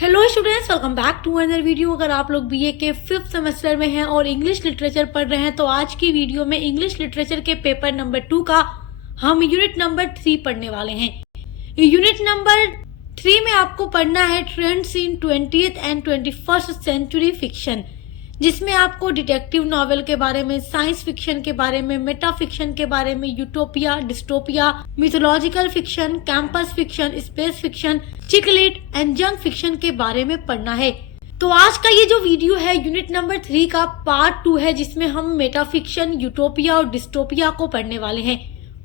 Hello students, welcome back to another video. अगर आप लोग बीए के 5th सेमेस्टर में हैं और इंग्लिश लिटरेचर पढ़ रहे हैं तो आज की वीडियो में इंग्लिश लिटरेचर के पेपर नंबर 2 का हम यूनिट नंबर 3 पढ़ने वाले हैं। यूनिट नंबर 3 में आपको पढ़ना है trends in 20th and 21st century fiction, जिसमें आपको डिटेक्टिव नॉवेल के बारे में, साइंस फिक्शन के बारे में, मेटा फिक्शन के बारे में, utopia, dystopia, mythological fiction, campus fiction, space fiction, chick lit and junk fiction के बारे में पढ़ना है। तो आज का ये जो वीडियो है यूनिट नंबर 3 का पार्ट 2 है, जिसमें हम मेटा फिक्शन, यूटोपिया और डिस्टोपिया को पढ़ने वाले हैं।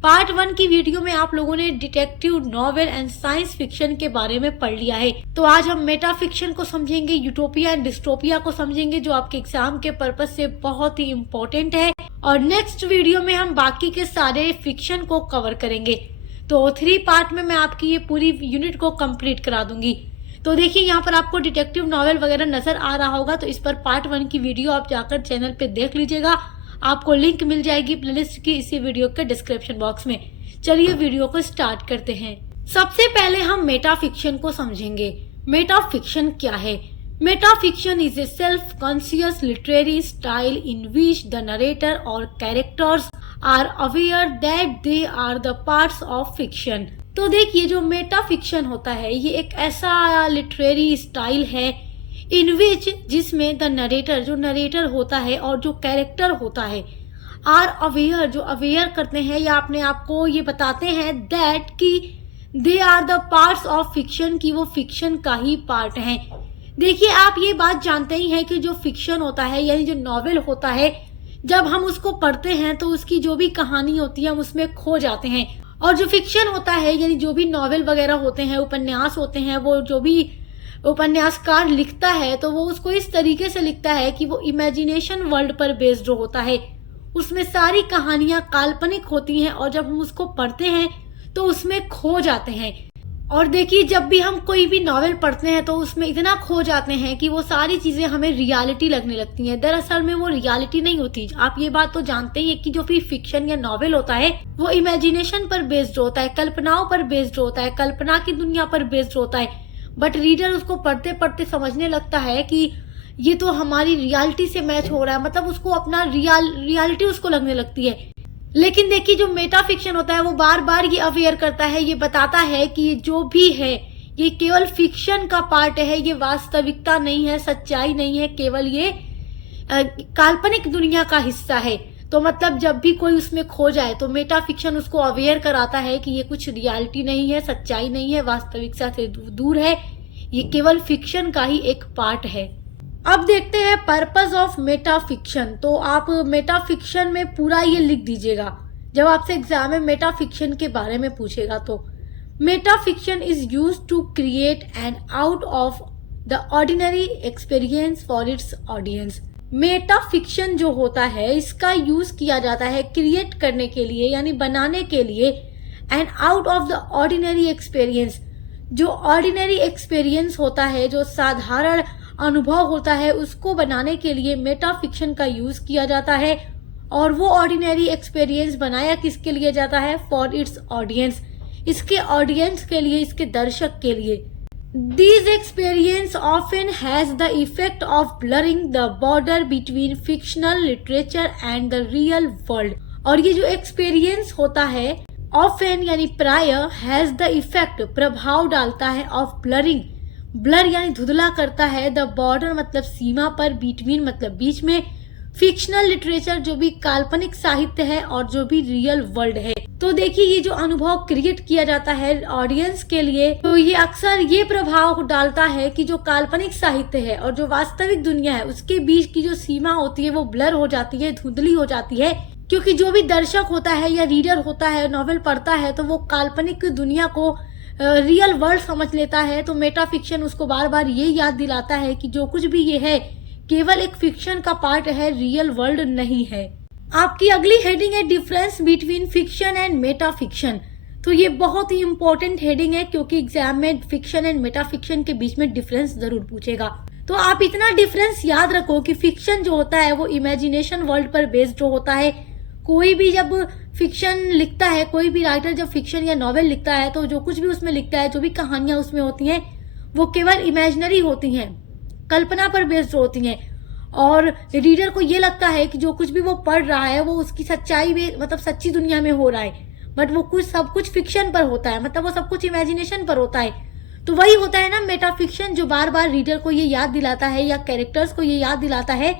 पार्ट 1 की वीडियो में आप लोगों ने detective novel and science fiction के बारे में पढ़ लिया है। तो आज हम मेटा फिक्शन को समझेंगे, यूटोपिया एंड डिस्टोपिया को समझेंगे, जो आपके एग्जाम के पर्पज से बहुत ही इम्पोर्टेंट है। और नेक्स्ट वीडियो में हम बाकी के सारे फिक्शन को कवर करेंगे। तो 3 पार्ट में मैं आपकी ये पूरी यूनिट को कंप्लीट करा दूंगी। तो देखिए, यहाँ पर आपको डिटेक्टिव नॉवेल वगैरह नजर आ रहा होगा, तो इस पर पार्ट 1 की वीडियो आप जाकर चैनल पे देख लीजिएगा। आपको लिंक मिल जाएगी प्लेलिस्ट की इसी वीडियो के डिस्क्रिप्शन बॉक्स में। चलिए वीडियो को स्टार्ट करते हैं। सबसे पहले हम मेटा फिक्शन को समझेंगे। मेटा फिक्शन क्या है? Meta fiction is a self conscious literary style in which the narrator और characters are aware that they are the parts of fiction. तो देखिए, जो मेटा फिक्शन होता है ये एक ऐसा लिटरेरी स्टाइल है इन विच, जिसमें द नरेटर, जो नरेटर होता है, और जो कैरेक्टर होता है, आर अवेयर, जो अवेयर करते हैं या अपने आप को ये बताते हैं दैट कि they are the parts of fiction, की वो फिक्शन का ही पार्ट हैं। देखिए, आप ये बात जानते ही हैं कि जो फिक्शन होता है यानी जो नॉवेल होता है, जब हम उसको पढ़ते हैं तो उसकी जो भी कहानी होती है हम उसमें खो जाते हैं। और जो फिक्शन होता है यानी जो भी नॉवेल वगैरह होते हैं, उपन्यास होते हैं, वो जो भी उपन्यासकार लिखता है तो वो उसको इस तरीके से लिखता है कि वो इमेजिनेशन वर्ल्ड पर बेस्ड होता है। उसमें सारी कहानियां काल्पनिक होती हैं और जब हम उसको पढ़ते हैं तो उसमें खो जाते हैं। और देखिए, जब भी हम कोई भी नॉवेल पढ़ते हैं तो उसमें इतना खो जाते हैं कि वो सारी चीजें हमें रियलिटी लगने लगती हैं। दरअसल में वो रियलिटी नहीं होती। आप ये बात तो जानते ही हैं कि जो भी फिक्शन या नॉवेल होता है वो इमेजिनेशन पर बेस्ड होता है, कल्पनाओं पर बेस्ड होता है, कल्पना की दुनिया पर बेस्ड होता है। बट रीडर उसको पढ़ते पढ़ते समझने लगता है कि ये तो हमारी रियलिटी से मैच हो रहा है, मतलब उसको अपना रियलिटी उसको लगने लगती है। लेकिन देखिए, जो मेटा फिक्शन होता है वो बार बार ये अवेयर करता है, ये बताता है कि जो भी है ये केवल फिक्शन का पार्ट है, ये वास्तविकता नहीं है, सच्चाई नहीं है, केवल ये काल्पनिक दुनिया का हिस्सा है। तो मतलब जब भी कोई उसमें खो जाए तो मेटा फिक्शन उसको अवेयर कराता है कि ये कुछ रियलिटी नहीं है, सच्चाई नहीं है, वास्तविकता से दूर है, ये केवल फिक्शन का ही एक पार्ट है। अब देखते हैं पर्पस ऑफ मेटा फिक्शन। तो आप मेटा फिक्शन में पूरा ये लिख दीजिएगा जब आपसे एग्जाम में मेटा फिक्शन के बारे में पूछेगा। तो meta fiction is used to create an out of the ordinary experience for its audience. Meta fiction जो होता है इसका यूज किया जाता है क्रिएट करने के लिए, यानी बनाने के लिए, and out of the ordinary experience. जो ऑर्डिनरी एक्सपीरियंस होता है, जो साधारण अनुभव होता है, उसको बनाने के लिए मेटा फिक्शन का यूज किया जाता है। और वो ऑर्डिनरी एक्सपीरियंस बनाया किसके लिए जाता है? फॉर इट्स ऑडियंस, इसके ऑडियंस के लिए, इसके दर्शक के लिए। These experience often has the effect of blurring the border between fictional literature and the real world। और ये जो एक्सपीरियंस होता है often यानी प्राय, has the effect प्रभाव डालता है, of blurring, blur यानी धुंधला करता है, the border मतलब सीमा पर, between मतलब बीच में, फिक्शनल लिटरेचर जो भी काल्पनिक साहित्य है और जो भी रियल वर्ल्ड है। तो देखिए, ये जो अनुभव क्रिएट किया जाता है ऑडियंस के लिए, तो ये अक्सर ये प्रभाव डालता है कि जो काल्पनिक साहित्य है और जो वास्तविक दुनिया है उसके बीच की जो सीमा होती है वो ब्लर हो जाती है, धुंधली हो जाती है। क्योंकि जो भी दर्शक होता है या रीडर होता है, नॉवेल पढ़ता है, तो वो काल्पनिक दुनिया को रियल वर्ल्ड समझ लेता है। तो मेटा फिक्शन उसको बार बार ये याद दिलाता है कि जो कुछ भी ये है केवल एक फिक्शन का पार्ट है, रियल वर्ल्ड नहीं है। आपकी अगली हेडिंग है difference between fiction and Meta fiction. तो ये बहुत ही इंपॉर्टेंट हेडिंग है क्योंकि एग्जाम में फिक्शन एंड मेटा फिक्शन के बीच में डिफरेंस जरूर पूछेगा। तो आप इतना डिफरेंस याद रखो कि फिक्शन जो होता है वो इमेजिनेशन वर्ल्ड पर बेस्ड होता है। कोई भी जब फिक्शन लिखता है, कोई भी राइटर जब फिक्शन या नॉवेल लिखता है तो जो कुछ भी उसमें लिखता है, जो भी कहानियां उसमें होती हैं, वो केवल इमेजिनरी होती हैं, कल्पना पर बेस्ड होती हैं, और रीडर को ये लगता है कि जो कुछ भी वो पढ़ रहा है वो उसकी सच्चाई में, मतलब सच्ची दुनिया में हो रहा है, बट वो कुछ सब कुछ फिक्शन पर होता है, मतलब वो सब कुछ इमेजिनेशन पर होता है। तो वही होता है ना मेटाफिक्शन, जो बार बार रीडर को ये याद दिलाता है या कैरेक्टर्स को ये याद दिलाता है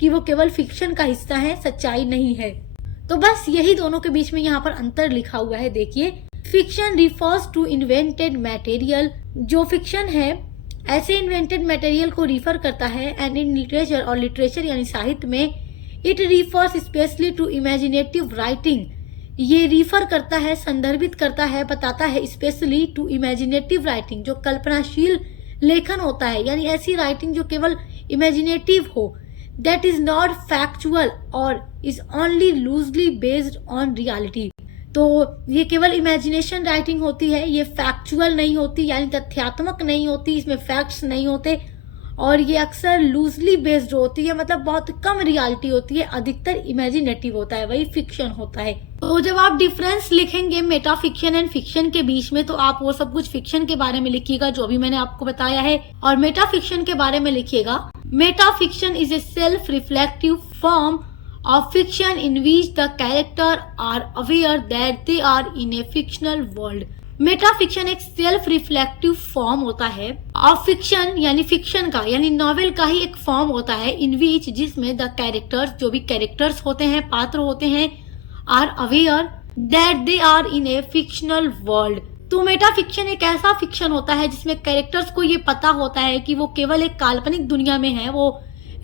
कि वो केवल फिक्शन का हिस्सा है, सच्चाई नहीं है। तो बस यही दोनों के बीच में यहाँ पर अंतर लिखा हुआ है। देखिए, fiction refers to invented material, जो फिक्शन है ऐसे इन्वेंटेड मटेरियल को रिफर करता है, एंड इन लिटरेचर, और लिटरेचर यानी साहित्य में it refers specially to imaginative writing, ये रिफर करता है, संदर्भित करता है, बताता है स्पेशली टू इमेजिनेटिव राइटिंग, जो कल्पनाशील लेखन होता है, यानी ऐसी राइटिंग जो केवल इमेजिनेटिव हो, दैट इज नॉट फैक्चुअल और is only loosely based on reality. तो ये केवल इमेजिनेशन राइटिंग होती है, ये फैक्चुअल नहीं होती, यानी तथ्यात्मक नहीं होती, इसमें फैक्ट्स नहीं होते, और ये अक्सर लूजली बेस्ड होती है, मतलब बहुत कम रियलिटी होती है, अधिकतर इमेजिनेटिव होता है, वही फिक्शन होता है। तो जब आप डिफरेंस लिखेंगे मेटाफिक्शन एंड फिक्शन के बीच में, तो आप वो सब कुछ फिक्शन के बारे में लिखिएगा जो भी मैंने आपको बताया है, और मेटाफिक्शन के बारे में लिखिएगा। Metafiction is a self reflective form of fiction in which the character are aware that they are in a fictional world। Metafiction एक सेल्फ रिफ्लेक्टिव फॉर्म होता है ऑफ फिक्शन, यानी फिक्शन का, यानी नॉवेल का ही एक फॉर्म होता है, इन विच, जिसमें द कैरेक्टर्स, जो भी कैरेक्टर्स होते हैं, पात्र होते हैं, are aware that they are in a fictional world. तो मेटाफिक्शन एक ऐसा फिक्शन होता है जिसमें कैरेक्टर्स को ये पता होता है कि वो केवल एक काल्पनिक दुनिया में है, वो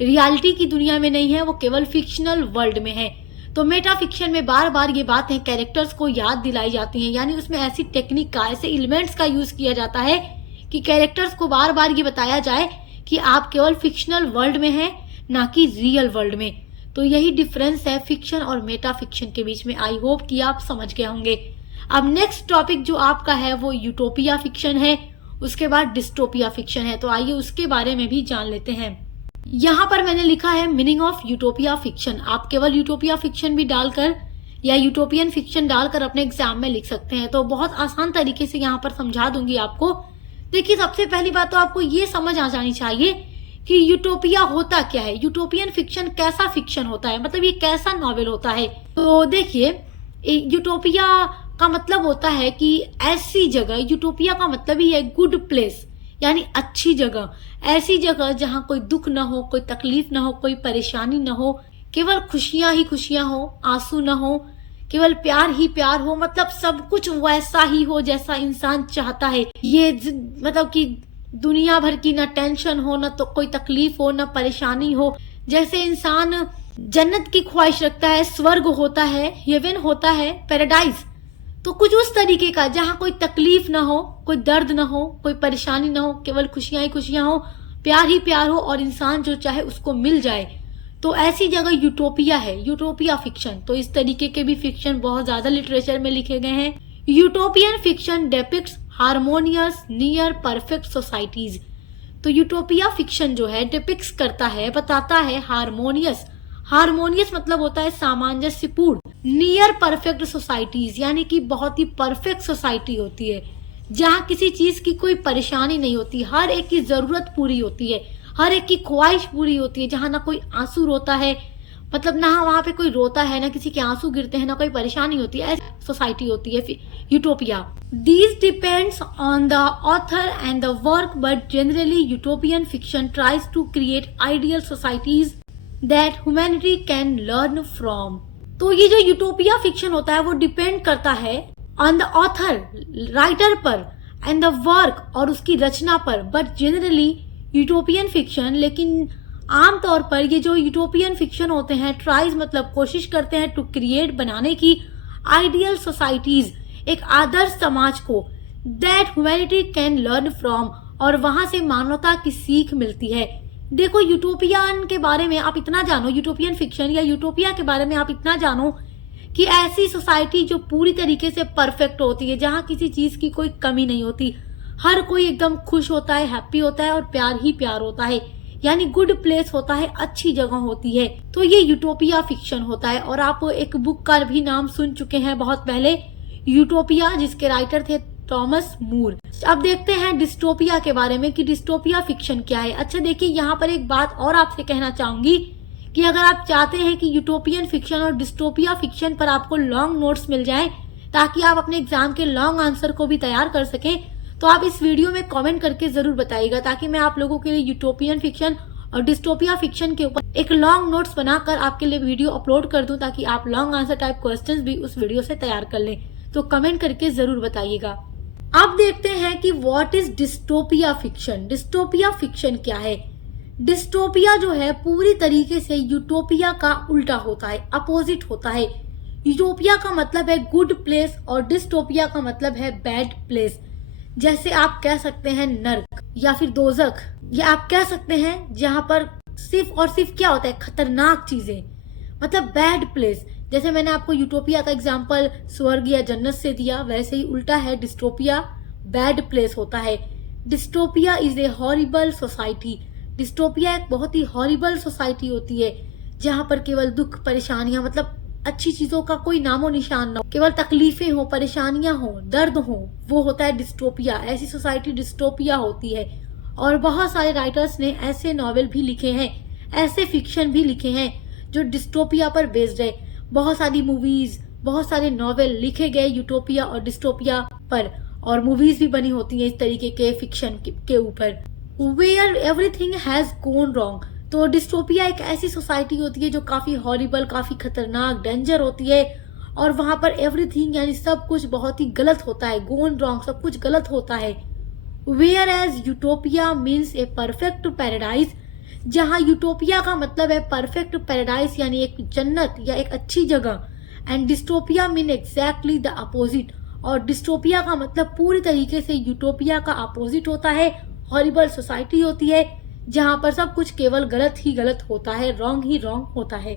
रियलिटी की दुनिया में नहीं है, वो केवल फिक्शनल वर्ल्ड में है। तो मेटाफिक्शन में बार बार ये बातें कैरेक्टर्स को याद दिलाई जाती हैं, यानी उसमें ऐसी टेक्निक का, ऐसे एलिमेंट्स का यूज किया जाता है कि कैरेक्टर्स को बार बार ये बताया जाए कि आप केवल फिक्शनल वर्ल्ड में हैं, ना कि रियल वर्ल्ड में। तो यही डिफरेंस है फिक्शन और मेटाफिक्शन के बीच में। आई होप कि आप समझ गए होंगे। अब नेक्स्ट टॉपिक जो आपका है वो यूटोपिया फिक्शन है, उसके बाद डिस्टोपिया फिक्शन है। तो आइए उसके बारे में भी जान लेते हैं। यहाँ पर मैंने लिखा है मीनिंग ऑफ यूटोपिया फिक्शन। आप केवल यूटोपिया फिक्शन भी डालकर या यूटोपियन फिक्शन डालकर अपने एग्जाम में लिख सकते हैं। तो बहुत आसान तरीके से यहाँ पर समझा दूंगी आपको। देखिए, सबसे पहली बात तो आपको ये समझ आ जानी चाहिए कि यूटोपिया होता क्या है, यूटोपियन फिक्शन कैसा फिक्शन होता है, मतलब ये कैसा नॉवेल होता है। तो देखिए, यूटोपिया का मतलब होता है कि ऐसी जगह, यूटोपिया का मतलब ही है गुड प्लेस, यानी अच्छी जगह, ऐसी जगह जहाँ कोई दुख ना हो, कोई तकलीफ ना हो, कोई परेशानी ना हो, केवल खुशियां ही खुशियां हो, आंसू ना हो, केवल प्यार ही प्यार हो, मतलब सब कुछ वैसा ही हो जैसा इंसान चाहता है। ये मतलब कि दुनिया भर की ना टेंशन हो, ना तो कोई तकलीफ हो, ना परेशानी हो, जैसे इंसान जन्नत की ख्वाहिश रखता है, स्वर्ग होता है, हेवन होता है, पैराडाइज, तो कुछ उस तरीके का जहाँ कोई तकलीफ ना हो, कोई दर्द ना हो, कोई परेशानी ना हो, केवल खुशियां ही खुशियां हो, प्यार ही प्यार हो, और इंसान जो चाहे उसको मिल जाए। तो ऐसी जगह यूटोपिया है, यूटोपिया फिक्शन। तो इस तरीके के भी फिक्शन बहुत ज्यादा लिटरेचर में लिखे गए हैं। Utopian fiction depicts harmonious near perfect societies. तो यूटोपिया फिक्शन जो है डिपिक्ट्स करता है, बताता है हार्मोनियस, हार्मोनियस मतलब होता है सामंजस्यपूर्ण, नियर परफेक्ट सोसाइटीज, यानी कि बहुत ही परफेक्ट सोसाइटी होती है जहाँ किसी चीज की कोई परेशानी नहीं होती, हर एक की जरूरत पूरी होती है, हर एक की ख्वाहिश पूरी होती है, जहाँ ना कोई आंसू रोता है, मतलब ना वहाँ पे कोई रोता है, ना किसी के आंसू गिरते हैं, ना कोई परेशानी होती है, ऐसी सोसाइटी होती है utopia. These depends on the author and the work, but generally utopian fiction tries to create ideal societies that humanity can learn from. तो ये जो यूटोपिया फिक्शन होता है वो डिपेंड करता है ऑन द ऑथर, राइटर पर, एंड द वर्क, और उसकी रचना पर, बट जनरली यूटोपियन फिक्शन, लेकिन आमतौर पर ये जो यूटोपियन फिक्शन होते हैं ट्राइज मतलब कोशिश करते हैं टू क्रिएट, बनाने की, आइडियल सोसाइटीज, एक आदर्श समाज को, that humanity can learn from, और वहां से मानवता की सीख मिलती है। देखो, यूटोपियन के बारे में आप इतना जानो, यूटोपियन फिक्शन या यूटोपिया के बारे में आप इतना जानो कि ऐसी सोसाइटी जो पूरी तरीके से परफेक्ट होती है, जहाँ किसी चीज की कोई कमी नहीं होती, हर कोई एकदम खुश होता है, हैप्पी होता है, और प्यार ही प्यार होता है, यानी गुड प्लेस होता है, अच्छी जगह होती है। तो ये यूटोपिया फिक्शन होता है। और आप एक बुक का भी नाम सुन चुके हैं बहुत पहले, यूटोपिया, जिसके राइटर थे टॉमस मूर। अब देखते हैं डिस्टोपिया के बारे में कि डिस्टोपिया फिक्शन क्या है। अच्छा देखिए, यहाँ पर एक बात और आपसे कहना चाहूंगी कि अगर आप चाहते हैं कि यूटोपियन फिक्शन और डिस्टोपिया फिक्शन पर आपको लॉन्ग नोट्स मिल जाए ताकि आप अपने एग्जाम के लॉन्ग आंसर को भी तैयार कर सकें, तो आप इस वीडियो में कमेंट करके जरूर बताइएगा ताकि मैं आप लोगों के लिए यूटोपियन फिक्शन और डिस्टोपिया फिक्शन के ऊपर एक लॉन्ग नोट्स बनाकर आपके लिए वीडियो अपलोड कर दूं ताकि आप लॉन्ग आंसर टाइप क्वेश्चंस भी उस वीडियो से तैयार कर लें। तो कमेंट करके जरूर बताइएगा। अब देखते हैं कि what is dystopia fiction. Dystopia fiction क्या है? डिस्टोपिया जो है पूरी तरीके से यूटोपिया का उल्टा होता है, अपोजिट होता है। यूटोपिया का मतलब है गुड प्लेस और डिस्टोपिया का मतलब है बैड प्लेस। जैसे आप कह सकते हैं नर्क या फिर दोजख, या आप कह सकते हैं जहां पर सिर्फ और सिर्फ क्या होता है, खतरनाक चीजें, मतलब बैड प्लेस। जैसे मैंने आपको यूटोपिया का एग्जांपल स्वर्ग या जन्नत से दिया, वैसे ही उल्टा है डिस्टोपिया, बैड प्लेस होता है। Dystopia is a horrible society. Dystopia एक बहुत ही हॉरिबल सोसाइटी होती है जहां पर केवल दुख परेशानियां, मतलब अच्छी चीजों का कोई नामो निशान ना हो, केवल तकलीफें हो, परेशानियां हो, दर्द हो, वो होता है डिस्टोपिया। ऐसी सोसाइटी डिस्टोपिया होती है। और बहुत सारे राइटर्स ने ऐसे नॉवेल भी लिखे हैं, ऐसे फिक्शन भी लिखे हैं जो डिस्टोपिया पर बेस्ड है। बहुत सारी मूवीज, बहुत सारे नॉवेल लिखे गए यूटोपिया और डिस्टोपिया पर, और मूवीज भी बनी होती है इस तरीके के फिक्शन के ऊपर। Where everything has gone wrong. तो डिस्टोपिया एक ऐसी सोसाइटी होती है जो काफी हॉरिबल, काफी खतरनाक, डेंजर होती है, और वहां पर एवरीथिंग यानी सब कुछ बहुत ही गलत होता है, गोन रॉन्ग, सब कुछ गलत होता है। Whereas utopia means a perfect paradise. जहां यूटोपिया का मतलब है परफेक्ट पैराडाइज यानी एक जन्नत या एक अच्छी जगह, and dystopia mean exactly the opposite. और डिस्टोपिया का मतलब पूरी तरीके से यूटोपिया का अपोजिट होता है, हॉरिबल सोसाइटी होती है जहां पर सब कुछ केवल गलत ही गलत होता है, रॉन्ग ही रॉन्ग होता है।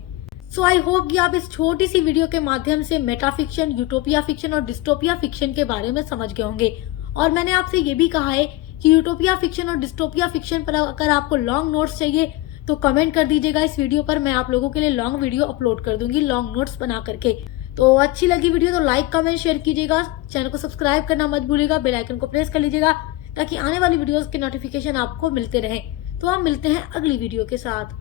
सो आई होप कि आप इस छोटी सी वीडियो के माध्यम से मेटा फिक्शन, यूटोपिया फिक्शन और डिस्टोपिया फिक्शन के बारे में समझ गए होंगे। और मैंने आपसे ये भी कहा है कि यूटोपिया फिक्शन और डिस्टोपिया फिक्शन पर अगर आपको लॉन्ग नोट्स चाहिए तो कमेंट कर दीजिएगा इस वीडियो पर, मैं आप लोगों के लिए लॉन्ग वीडियो अपलोड कर दूंगी लॉन्ग नोट्स बना करके। तो अच्छी लगी वीडियो तो लाइक कमेंट शेयर कीजिएगा, चैनल को सब्सक्राइब करना मत भूलिएगा, बेल आइकन को प्रेस कर लीजिएगा ताकि आने वाली वीडियोस के नोटिफिकेशन आपको मिलते रहे। तो हम मिलते हैं अगली वीडियो के साथ।